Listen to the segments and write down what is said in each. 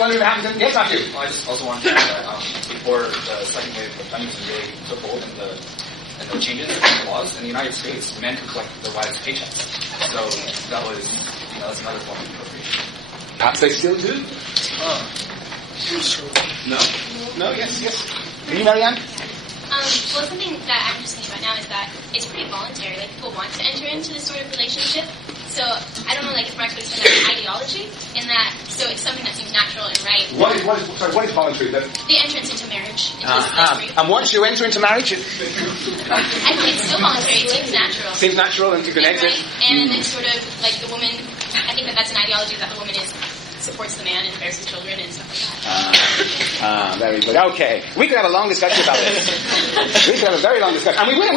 wondering what happened. Yes, Matthew. Well, I just also wanted to add that before the second wave of feminism really took hold and the changes in the laws in the United States, men could collect their wives' paychecks. So that was, that's another form of appropriation. Perhaps they still do. No. No. Yes. Are you, Marianne? Well, something that I'm just thinking about now is that it's pretty voluntary. Like, people want to enter into this sort of relationship. So, I don't know, like, if Marx would say that's an ideology, in that, so it's something that seems natural and right. What is voluntary? The entrance into marriage. Into and once you enter into marriage, I think it's still voluntary. It seems natural. Seems natural, and you can exit. Right? And it's sort of, like, the woman, I think that's an ideology that the woman supports the man and bears his children and stuff like that. Very good. Okay. We could have a long discussion about this. We could have a very long discussion. And we will.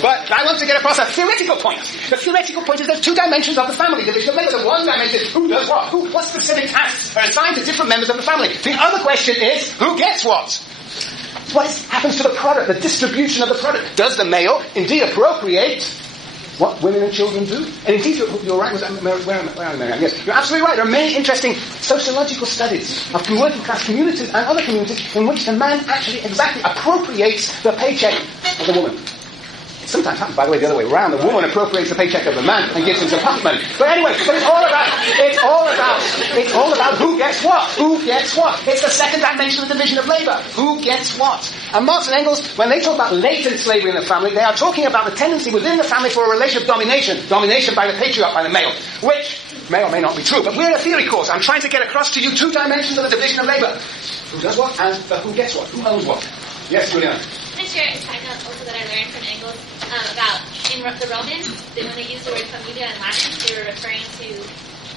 But I want to get across a theoretical point. The theoretical point is there's two dimensions of the family division of labor. The one dimension is who does what? What specific tasks are assigned to different members of the family? The other question is who gets what? What happens to the product, the distribution of the product? Does the male indeed appropriate what women and children do? And indeed, you're right. Where am I, Marianne? Yes, you're absolutely right. There are many interesting sociological studies of working class communities and other communities in which the man actually exactly appropriates the paycheck of the woman. It sometimes happens, by the way, the other way around. The woman appropriates the paycheck of the man and gives him some pocket money. But anyway, it's all about who gets what. Who gets what? It's the second dimension of the division of labor. Who gets what? And Marx and Engels, when they talk about latent slavery in the family, they are talking about the tendency within the family for a relation of domination by the patriarch, by the male, which may or may not be true. But we're in a theory course. I'm trying to get across to you two dimensions of the division of labor. Who does what and who gets what? Who owns what? Yes, Juliana. Can I share a side note also that I learned from Engels about in the Romans, when they used the word familia in Latin, they were referring to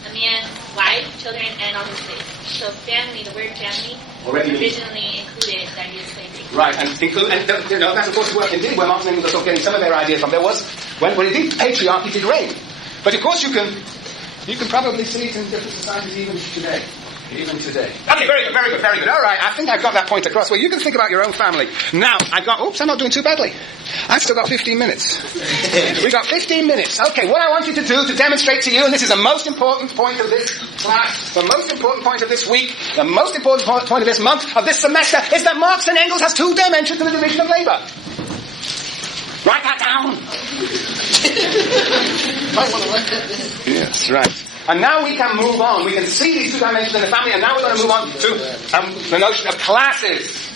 a man's wife, children, and all his slaves. So family, the word family, originally included the idea of slavery. Right, and that's of course indeed where Marx and Engels are sort of getting some of their ideas from. There was, when indeed patriarchy did reign. But of course you can probably see it in different societies even today. Okay, very good. All right, I think I've got that point across. Well, you can think about your own family. Now, I'm not doing too badly. I've still got 15 minutes. We've got 15 minutes. Okay, what I want you to do to demonstrate to you, and this is the most important point of this class, the most important point of this week, the most important point of this month, of this semester, is that Marx and Engels has two dimensions to the division of labor. Write that down. Yes, right. And now we can move on. We can see these two dimensions in the family, and now we're going to move on to the notion of classes.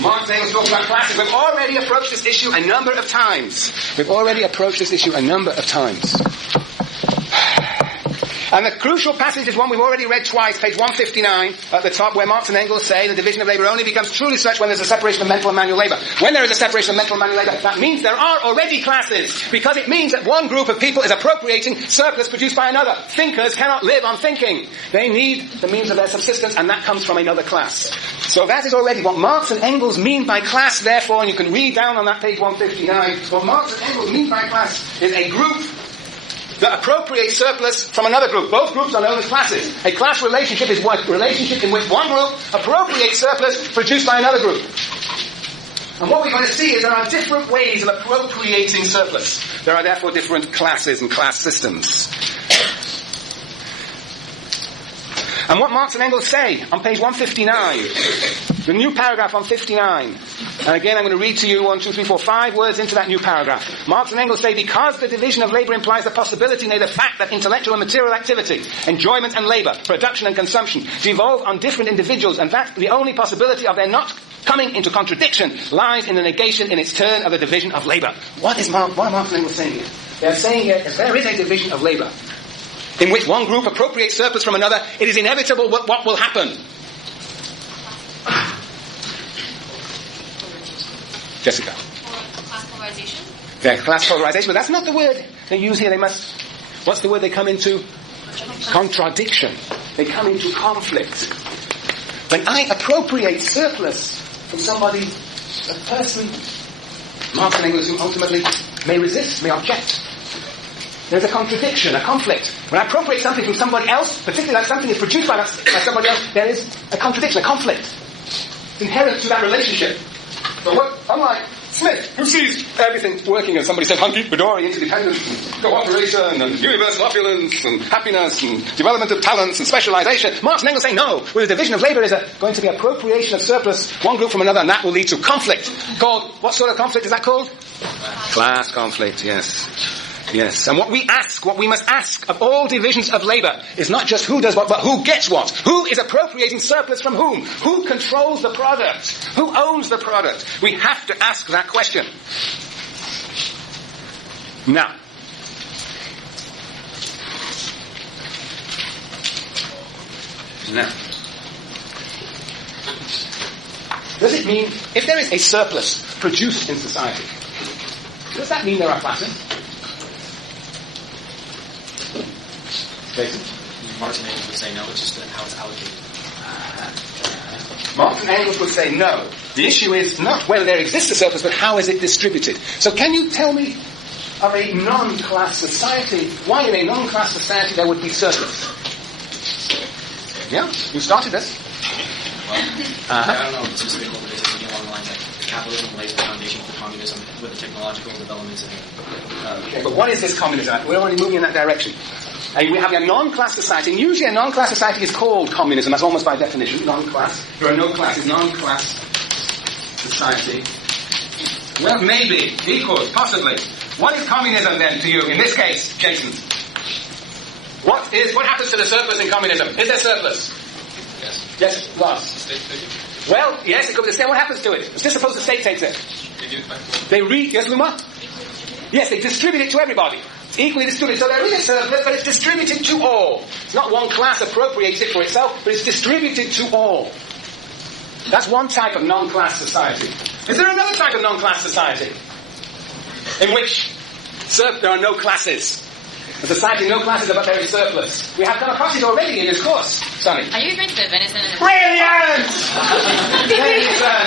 Marx and Engels talk about classes. We've already approached this issue a number of times. And the crucial passage is one we've already read twice, page 159 at the top, where Marx and Engels say the division of labour only becomes truly such when there's a separation of mental and manual labour. When there is a separation of mental and manual labour, that means there are already classes, because it means that one group of people is appropriating surplus produced by another. Thinkers cannot live on thinking. They need the means of their subsistence, and that comes from another class. So that is already what Marx and Engels mean by class, therefore, and you can read down on that page 159, what Marx and Engels mean by class is a group that appropriates surplus from another group. Both groups are known as classes. A class relationship is a relationship in which one group appropriates surplus produced by another group. And what we're going to see is there are different ways of appropriating surplus. There are therefore different classes and class systems. And what Marx and Engels say on page 159, the new paragraph on 59, and again I'm going to read to you 5 words into that new paragraph. Marx and Engels say, because the division of labour implies the possibility, nay the fact, that intellectual and material activity, enjoyment and labour, production and consumption, devolve on different individuals, and that the only possibility of their not coming into contradiction lies in the negation in its turn of the division of labour. What are Marx and Engels saying here? They are saying here, if there is a division of labour, in which one group appropriates surplus from another, it is inevitable what will happen. Jessica. Class polarization? Yeah, class polarization, but that's not the word they use here. What's the word they come into? Contradiction. They come into conflict. When I appropriate surplus from somebody, a person, Marx and Engels, who ultimately may resist, may object, there's a contradiction, a conflict. When I appropriate something from somebody else, particularly that something is produced by somebody else, there is a contradiction, a conflict. It's inherent to that relationship. But unlike Smith, who sees everything working as somebody said, hunky-dory, interdependence, and cooperation, and universal opulence, and happiness, and development of talents, and specialization. Marx and Engels say no. Well, the division of labor is going to be appropriation of surplus, one group from another, and that will lead to conflict. Called, what sort of conflict is that called? Class conflict, yes. Yes, and what we must ask of all divisions of labour is not just who does what, but who gets what. Who is appropriating surplus from whom? Who controls the product? Who owns the product? We have to ask that question. Now, does it mean, if there is a surplus produced in society, does that mean there are classes? Jason? Marx and Engels would say no, it's just how it's allocated. Marx and Engels would say no. The issue is not whether there exists a surplus, but how is it distributed. So can you tell me of a non-class society, why in a non-class society there would be surplus? Yeah, you started this. Well, I don't know, it's just a little bit along the lines like capitalism lays the foundation for communism with the technological developments. Okay, but what is this communism? We're already moving in that direction. And we have a non-class society, and usually a non-class society is called communism. That's almost by definition, non-class. There are no classes, non-class society. Well, maybe, equals, possibly. What is communism then to you, in this case, Jason? What happens to the surplus in communism? Is there surplus? Yes. Yes, what? Well, yes, it could be the state. What happens to it? Just suppose the state takes it. Yes, Luma? Yes, they distribute it to everybody. It's equally distributed. So there is a surplus, but it's distributed to all. It's not one class appropriates it for itself, but it's distributed to all. That's one type of non-class society. Is there another type of non-class society in which there are no classes? A society no classes, but there is surplus. We have come across it already in this course, Sonny. Are you referring to venison and... Brilliant!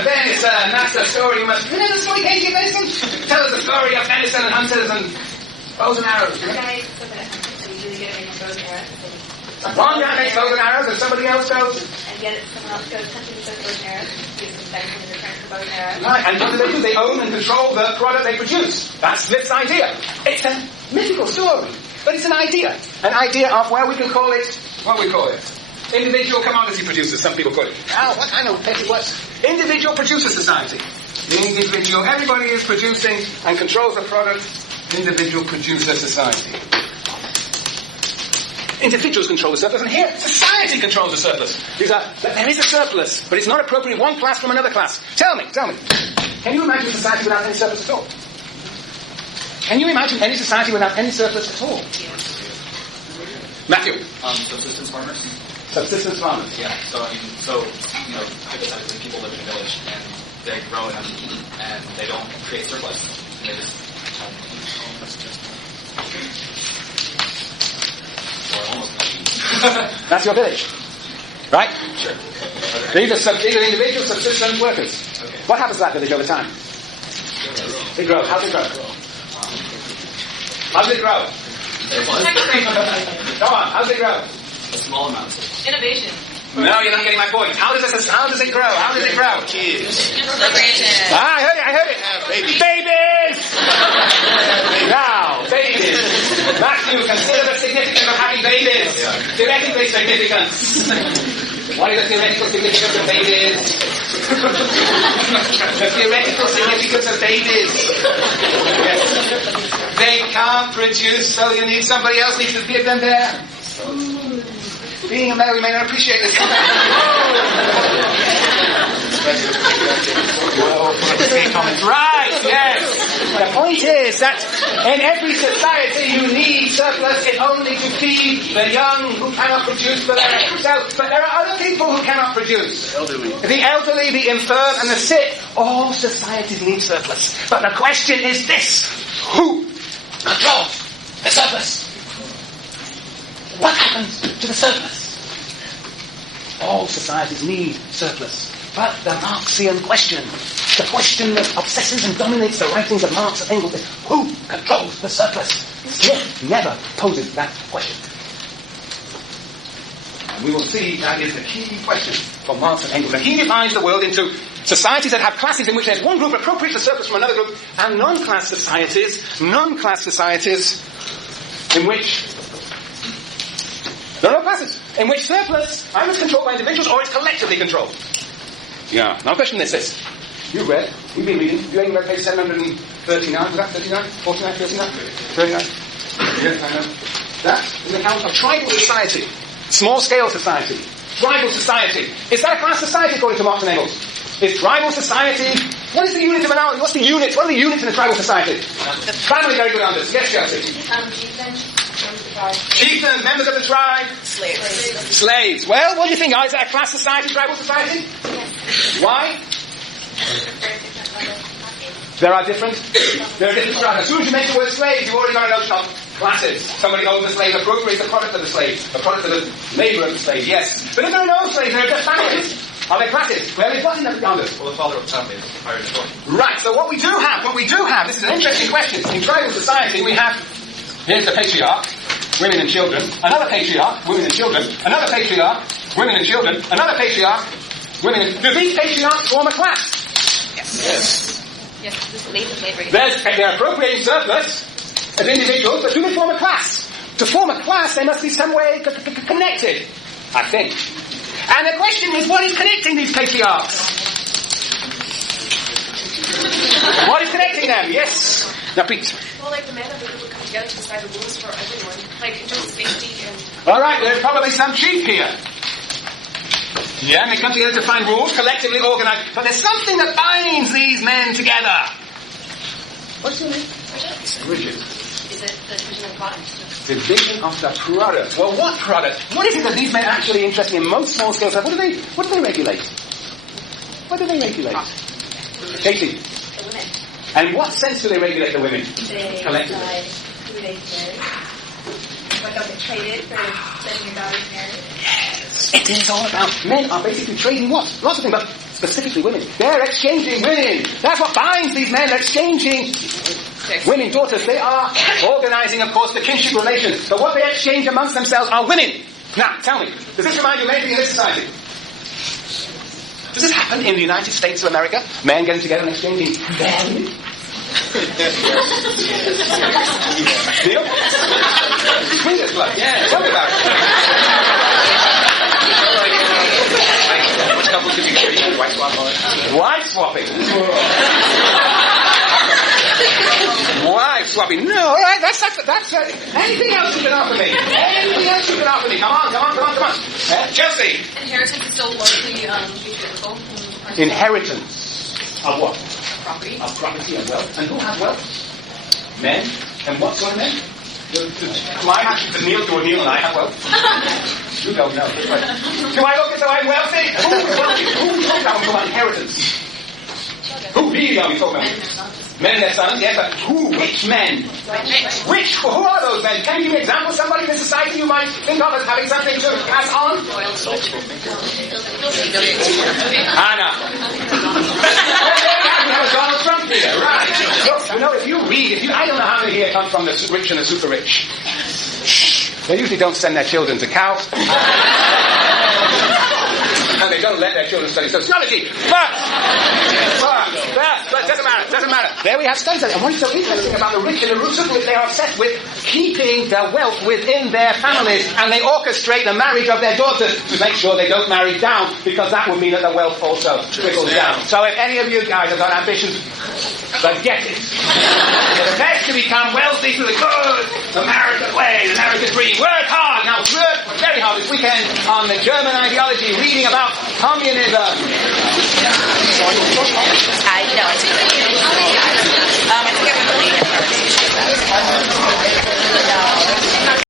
Venison, that's the story you must... You know the story, Katie, of venison? Tell us the story of venison and hunters and bows and arrows. The guy said that so you really get it in bows and arrows. One guy makes bows and arrows and somebody else goes... And yet someone else goes hunting with bows and arrows, gives them venison in return for bows and arrows. Right, and what do? They own and control the product they produce. That's this idea. It's a mythical story. But it's an idea. An idea of where we can call it, what we call it? Individual commodity producers, some people call it. I know petty words. Individual producer society. The individual, everybody is producing and controls the product. Individual producer society. Individuals control the surplus, and here, society controls the surplus. There is a surplus, but it's not appropriate one class from another class. Tell me. Can you imagine a society without any surplus at all? Can you imagine any society without any surplus at all? Matthew? Subsistence farmers? Subsistence farmers. Yeah, hypothetically, people live in a village, and they grow and eat, and they don't create surplus. And they just That's your village. Right? Sure. These are individual subsistence workers. Okay. What happens to that village over time? It grows. How does it grow? How does it grow? Come on, how does it grow? A small amount. Innovation. No, you're not getting my point. How does it grow? How does it grow? Kids. Inspiration. I heard it. Babies! Now, babies. Matthew, consider the significance of having babies. Theoretically significant. What is the theoretical significance of babies? The theoretical significance of babies. They can't produce, so you need somebody else needs to give them their... Being a male, we may not appreciate this. Right, yes. The point is that in every society you need surplus if only to feed the young who cannot produce for themselves. But there are other people who cannot produce. The elderly, the infirm, and the sick. All societies need surplus. But the question is this. Who controls the surplus? What happens to the surplus? All societies need surplus. But the Marxian question, the question that obsesses and dominates the writings of Marx and Engels is, who controls the surplus? Smith never poses that question. We will see that is the key question for Marx and Engels. And he divides the world into societies that have classes in which there's one group appropriates the surplus from another group, and non-class societies in which there are no classes, in which surplus either is controlled by individuals or is collectively controlled. Yeah. Now, question is this. You've read, we've been reading, you ain't read page 739, was that 39? 49, 39? 39? Yes, I know. That is an account of tribal society. Small-scale society. Tribal society. Is that a class society according to Marx and Engels? Is tribal society... What is the unit of analysis? What's the units? What are the units in a tribal society? Family, very good on this. Yes, Chelsea. Chieftains, members of the tribe. Slaves. Well, what do you think? Is that a class society, tribal society? Yes. Why? There are different tribes. As soon as you mention the word slave, you've already got a notion of classes. Somebody owns a slave, appropriates the product of the slave, the product of the labour of the slave, yes. But if there are no slaves, there are just families. Are there classes? Well, there's what in the Uganda? Well, the father of the family is Irish born. Right, so what we do have, this is an interesting question. In tribal society, we have, here's the patriarch, women and children, another patriarch, women and children, another patriarch, women and children, another patriarch, women and... Do these patriarchs form a class? Yes, They're appropriating surplus as individuals, but do they form a class? To form a class, they must be some way connected, I think. And the question is, what is connecting these patriarchs? What is connecting them? Yes. Now, Pete. Well, like the men of the group come together to decide the rules for everyone, like in terms of safety and... All right, there's probably some chief here. Yeah, and they come together to find rules, collectively organized. But there's something that binds these men together. What's your name? Richard. Is it the division of the product? Division of the product. Well, what product? What is it that these men are actually interested in most small scale stuff? What do they regulate? What do they regulate? Katie. The women. And in what sense do they regulate the women? They decide who they marry. What they'll get traded for letting your daughters marry. Yes. It is all about men are basically trading what? Lots of things, but specifically women. They're exchanging women. That's what binds these men. They're exchanging women, daughters. They are organizing, of course, the kinship relations. But what they exchange amongst themselves are women. Now, tell me, does this remind you of anything in this society? Does this happen in the United States of America? Men getting together and exchanging their women? Neil? Swingers club? Yeah. Tell me about it. Which couple could be married? Wife swap? Wife swapping. Wife swapping. No, all right. That's anything else you can offer me? Anything else you can offer me? Come on. Chelsea. Inheritance is still largely patriarchal. Inheritance of what? Property. Of property and wealth. And who has wealth? Men. And what sort of men? Does Neil and I have wealth? You don't know. Do I look as though I'm wealthy? Who talks about inheritance? Who really are we talking about? Men and their sons, yes, but who? Which men? Which? Who are those men? Can you give me examples? Somebody in the society you might think of as having something to pass on? Anna. We have a Donald Trump here, right? Look, if you read, I don't know how many here come from the rich and the super rich. They usually don't send their children to cows. And they don't let their children study sociology. But doesn't matter. There we have studies. And what's so interesting about the rich and the super rich, they are obsessed with keeping their wealth within their families, and they orchestrate the marriage of their daughters to make sure they don't marry down, because that would mean that the wealth also trickles down. So if any of you guys have got ambitions, forget it. You're the best to become wealthy through the good American way, the American dream. Work hard. Now work very hard this weekend on the German ideology, reading about communism.